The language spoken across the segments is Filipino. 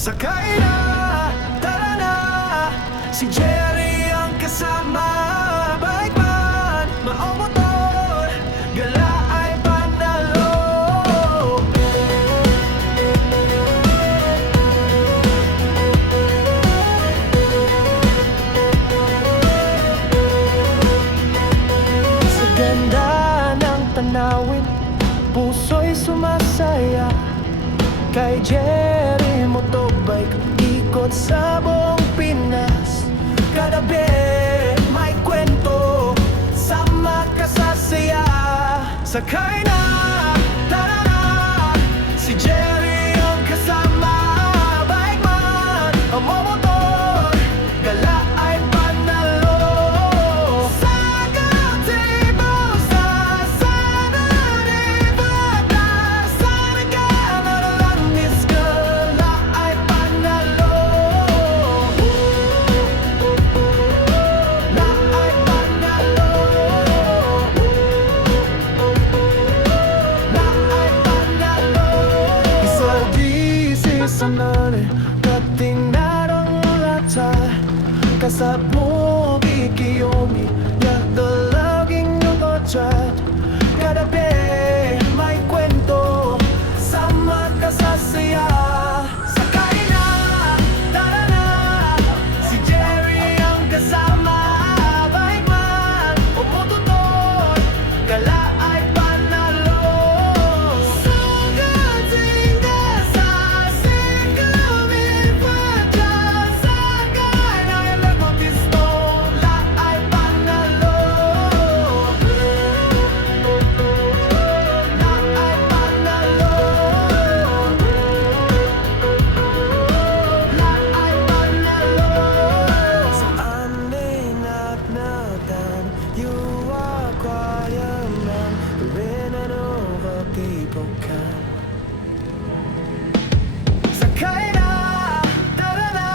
Sakay na, tara na. Si Jerry ang kasama. Bike man, maong motor, gala ay panalo. Sa ganda ng tanawin, puso'y sumasaya. Kay Jerry Motobike, ikot sa buong Pinas. Kada bit may kwento, sama ka sa saya. Sakay na, tara na. Si Jerry ang kasama. Bike man, ang motor, gala ay panalo. Sa gazebo, sa sana ribada, sa nagkanalang gala ay panalo. La ay panalo. La ay panalo. Isa disi sanare katinarang rata. Kasabog ikiyomi yak dalaging nukotrat. Kada be may kwento, sama ka sa saya. Sakay na, tara na. Si Jerry ang kasama. Bike man, umututor, gala ay panalo. Sa gatinga sa sikawin pa dyan. Sakay na ilang motisto, la ay panalo. La ay panalo. La ay panalo. Sa amin at natan, you are quiet man. Rin ano ka people can. Sakay na, tara na.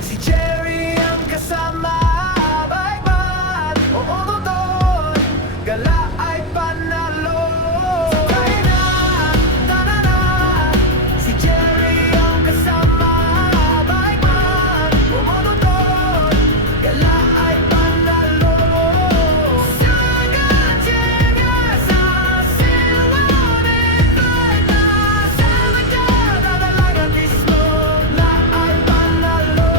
Si Jerry ang kasama. Bike man, oo motor, gala ay panalo. Sakay na, tara na. Si Jerry ang kasama. Bike man, oo motor, gala ay panalo. Sa gatinga sa silawin bata, sa nagkadalagang pisto, la ay panalo.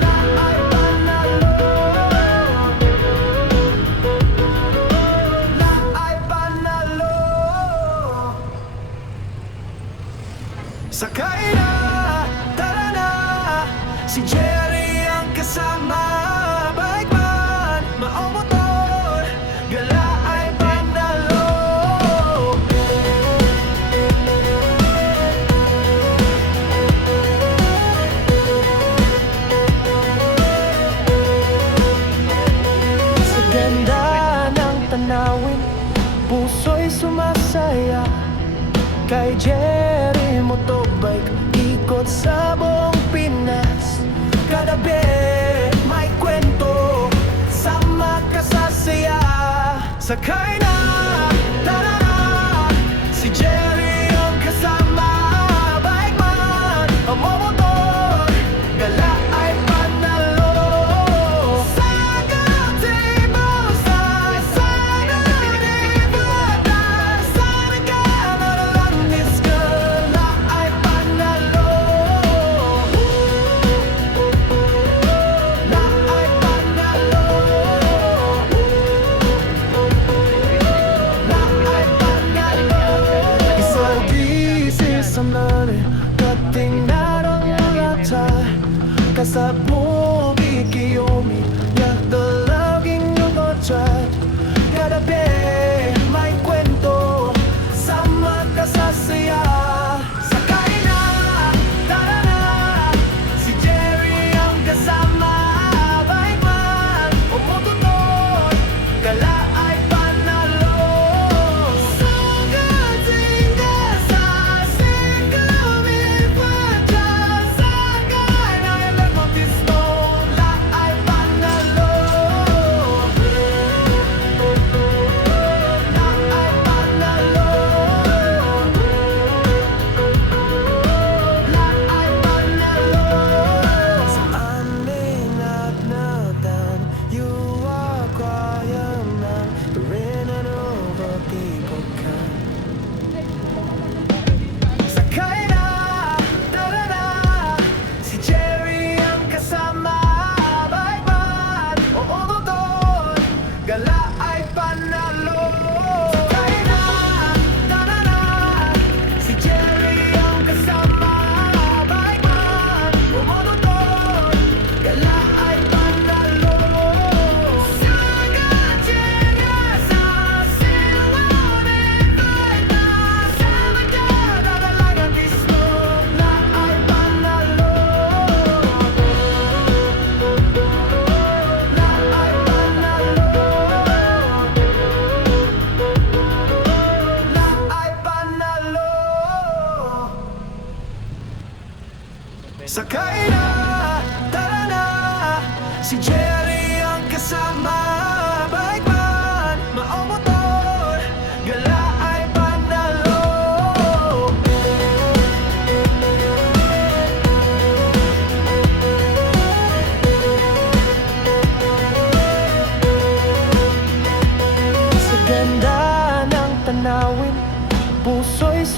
La ay panalo. La ay panalo. Sakay na, tara na. Si Jerry ang kasama. Bike man, maong motor, gala ay panalo. Sa ganda ng tanawin, puso'y sumasaya. Kay Jerry Motobike, ikot sa buong Pinas. Kada bit may kwento, sama ka sa saya. Sakay na, tara na. Si Jerry ang kasama. Bike man, ang motor, gala ay panalo. Sa gazebo, sa sana ribada, sa nagkanalang gala ay panalo. La ay panalo.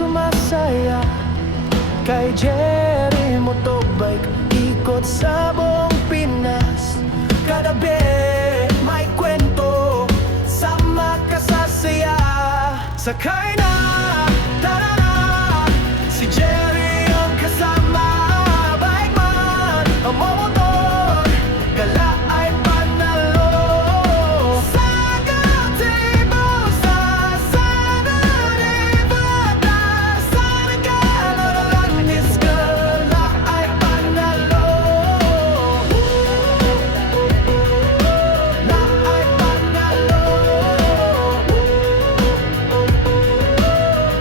sumasaya kay Jerry Motobike. Ikot sa buong Pinas, kagabi may kwento, sama ka sa saya. Sakay na, tara na, si Jerry ang kasama. Bike man, ang momotor, gala ay panalo. Sa gazebo, sa Nevada, sa regalo ng Miss Gala ay panalo. La ay panalo.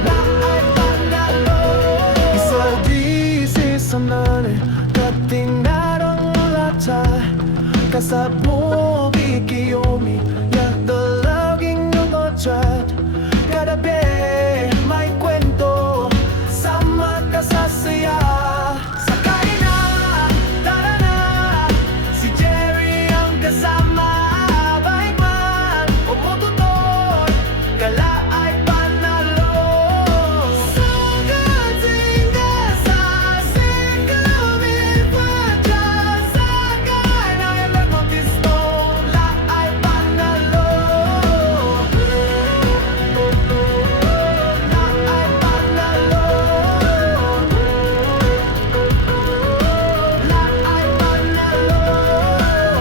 La ay panalo. Isa disi sa nane, kating narang lata, kasabong ikiyomi, yak dalaging yung otrat. Kadabi may kwento, sama ka sa saya. Sakay na, tara na, si Jerry ang kasama. Bike man o motor, gala ay panalo. Sa katinga sa sikawin pa dyan, sakay na ilang mapisto, la ay panalo. La ay panalo. La ay panalo.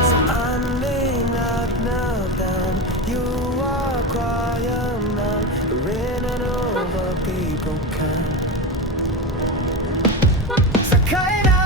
Sa aming nagnatan, you are quiet man, rin and over people can. Sakay na,